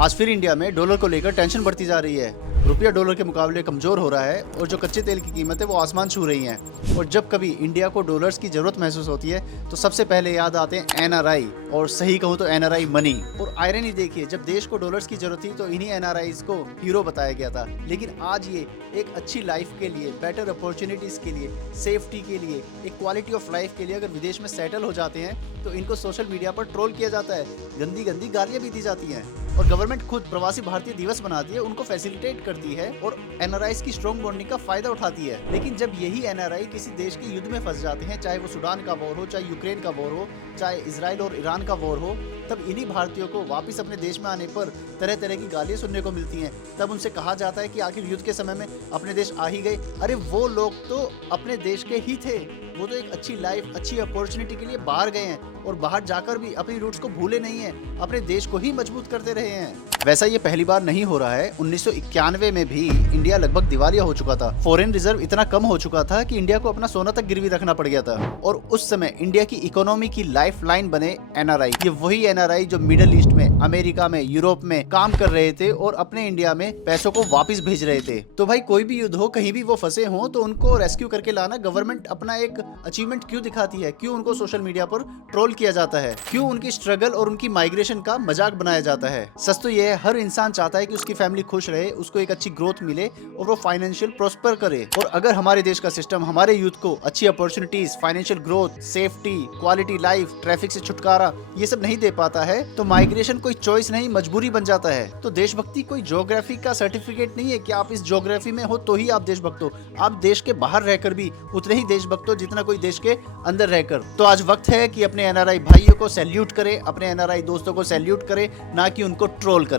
आज फिर इंडिया में डॉलर को लेकर टेंशन बढ़ती जा रही है। रुपया डॉलर के मुकाबले कमजोर हो रहा है और जो कच्चे तेल की कीमतें वो आसमान छू रही हैं। और जब कभी इंडिया को डॉलर्स की जरूरत महसूस होती है तो सबसे पहले याद आते हैं एनआरआई, और सही कहूँ तो एनआरआई मनी। और आयरनी देखिए, जब देश को डॉलर्स की जरूरत थी तो इन्हीं एनआरआईज को हीरो बताया गया था, लेकिन आज ये एक अच्छी लाइफ के लिए, बेटर अपॉर्चुनिटीज के लिए, सेफ्टी के लिए, एक क्वालिटी ऑफ लाइफ के लिए अगर विदेश में सेटल हो जाते हैं तो इनको सोशल मीडिया पर ट्रोल किया जाता है, गंदी गंदी गालियां भी दी जाती हैं। और गवर्नमेंट खुद प्रवासी भारतीय दिवस बनाती है, उनको फैसिलिटेट करती है और एनआरआईज की स्ट्रॉन्ग बॉन्डिंग का फायदा उठाती है। लेकिन जब यही एनआरआई किसी देश के युद्ध में फंस जाते हैं, चाहे वो सूडान का वॉर हो, चाहे यूक्रेन का वॉर हो, चाहे इजराइल और ईरान का वॉर हो, तब इन्हीं भारतीयों को वापस अपने देश में आने पर तरह तरह की गालियां सुनने को मिलती हैं। तब उनसे कहा जाता है कि आखिर युद्ध के समय में अपने देश आ ही गए। अरे वो लोग तो अपने देश के ही थे, वो तो एक अच्छी लाइफ, अच्छी अपॉर्चुनिटी के लिए बाहर गए हैं और बाहर जाकर भी अपनी रूट्स को भूले नहीं हैं, अपने देश को ही मजबूत करते रहे हैं। वैसा ये पहली बार नहीं हो रहा है। 1991 में भी इंडिया लगभग दिवालिया हो चुका था। फॉरेन रिजर्व इतना कम हो चुका था कि इंडिया को अपना सोना तक गिरवी रखना पड़ गया था। और उस समय इंडिया की इकोनॉमी की लाइफ लाइन बने एनआरआई। ये वही एनआरआई जो मिडिल ईस्ट में, अमेरिका में, यूरोप में काम कर रहे थे और अपने इंडिया में पैसों को वापस भेज रहे थे। तो भाई कोई भी युद्ध हो, कहीं भी वो फंसे हो, तो उनको रेस्क्यू करके लाना गवर्नमेंट अपना एक अचीवमेंट क्यों दिखाती है? क्यों उनको सोशल मीडिया पर ट्रोल किया जाता है? क्यों उनकी स्ट्रगल और उनकी माइग्रेशन का मजाक बनाया जाता है? सच तो ये है, हर इंसान चाहता है कि उसकी फैमिली खुश रहे, उसको एक अच्छी ग्रोथ मिले और वो फाइनेंशियल प्रॉस्पर करे। और अगर हमारे देश का सिस्टम हमारे यूथ को अच्छी opportunities, financial growth, safety, quality life, traffic से छुटकारा, ये सब नहीं दे पाता है तो माइग्रेशन कोई चॉइस नहीं, मजबूरी बन जाता है। तो देशभक्ति कोई ज्योग्राफी का सर्टिफिकेट नहीं है कि आप इस ज्योग्राफी में हो तो ही आप देशभक्त हो। आप देश के बाहर रहकर भी उतने ही देशभक्त हो जितना कोई देश के अंदर रहकर। तो आज वक्त है कि अपने एनआरआई भाइयों को सैल्यूट करें, अपने एनआरआई दोस्तों को सैल्यूट करें, ना कि उनको ट्रोल करें।